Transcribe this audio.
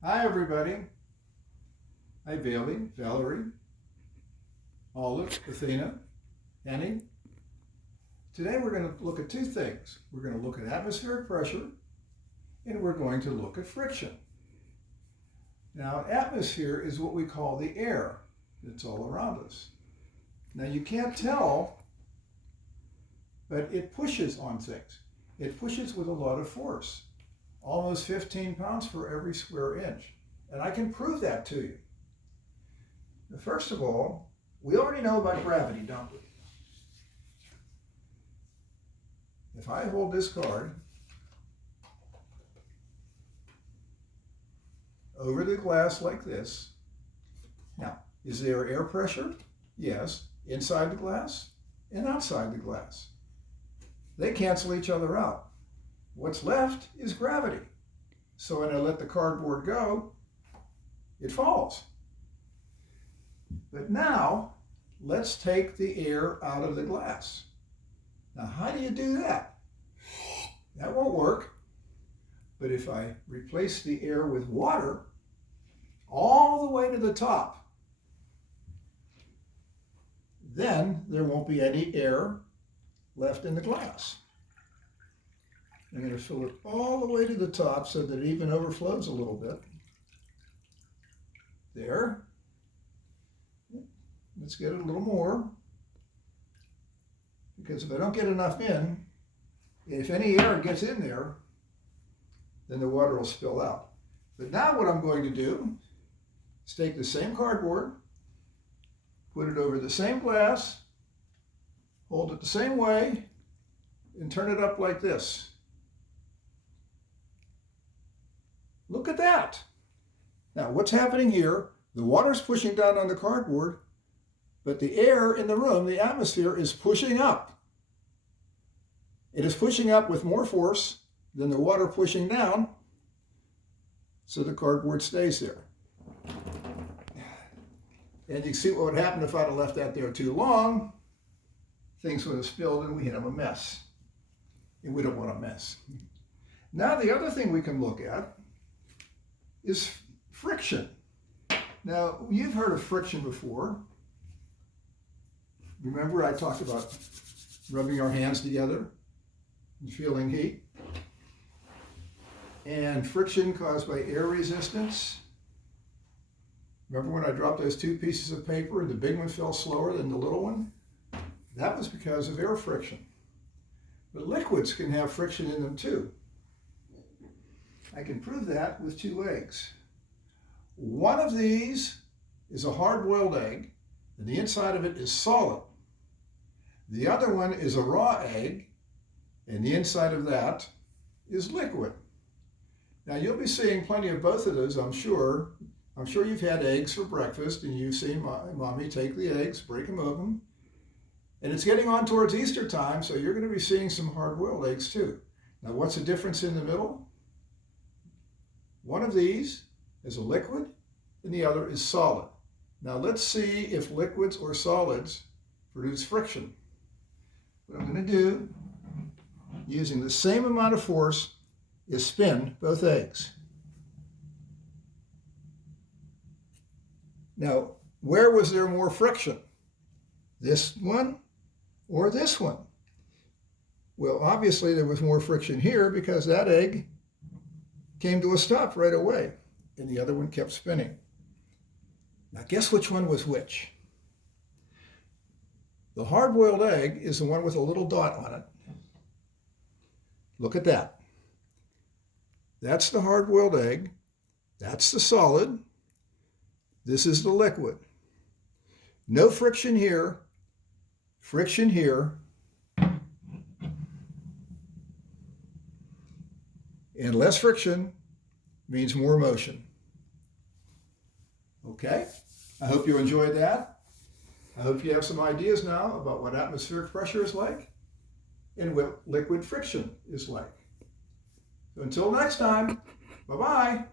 Hi, everybody. Hi, Bailey, Valerie, Olive, Athena, Annie. Today we're going to look at two things. We're going to look at atmospheric pressure and we're going to look at friction. Now, atmosphere is what we call the air that's all around us. Now, you can't tell, but it pushes on things. It pushes with a lot of force, almost 15 pounds for every square inch. And I can prove that to you. First of all, we already know about gravity, don't we? If I hold this card over the glass like this, now, is there air pressure? Yes, inside the glass and outside the glass. They cancel each other out. What's left is gravity. So when I let the cardboard go, it falls. But now, let's take the air out of the glass. Now, how do you do that? That won't work. But if I replace the air with water all the way to the top, then there won't be any air left in the glass. I'm going to fill it all the way to the top so that it even overflows a little bit. There. Let's get it a little more. Because if I don't get enough in, if any air gets in there, then the water will spill out. But now what I'm going to do is take the same cardboard, put it over the same glass, hold it the same way, and turn it up like this. Look at that. Now, what's happening here? The water's pushing down on the cardboard, but the air in the room, the atmosphere, is pushing up. It is pushing up with more force than the water pushing down, so the cardboard stays there. And you can see what would happen if I'd have left that there too long. Things would have spilled and we'd have a mess. And we don't want a mess. Now, the other thing we can look at is friction. Now, you've heard of friction before. Remember I talked about rubbing our hands together and feeling heat? And friction caused by air resistance. Remember when I dropped those two pieces of paper and the big one fell slower than the little one? That was because of air friction. But liquids can have friction in them too. I can prove that with two eggs. One of these is a hard-boiled egg, and the inside of it is solid. The other one is a raw egg, and the inside of that is liquid. Now, you'll be seeing plenty of both of those, I'm sure. I'm sure you've had eggs for breakfast, and you've seen Mommy take the eggs, break them open. And it's getting on towards Easter time, so you're going to be seeing some hard-boiled eggs too. Now, what's the difference in the middle? One of these is a liquid, and the other is solid. Now, let's see if liquids or solids produce friction. What I'm going to do, using the same amount of force, is spin both eggs. Now, where was there more friction? This one or this one? Well, obviously there was more friction here because that egg came to a stop right away, and the other one kept spinning. Now, guess which one was which? The hard-boiled egg is the one with a little dot on it. Look at that. That's the hard-boiled egg. That's the solid. This is the liquid. No friction here, friction here, and less friction means more motion. Okay? I hope you enjoyed that. I hope you have some ideas now about what atmospheric pressure is like and what liquid friction is like. So until next time, bye-bye.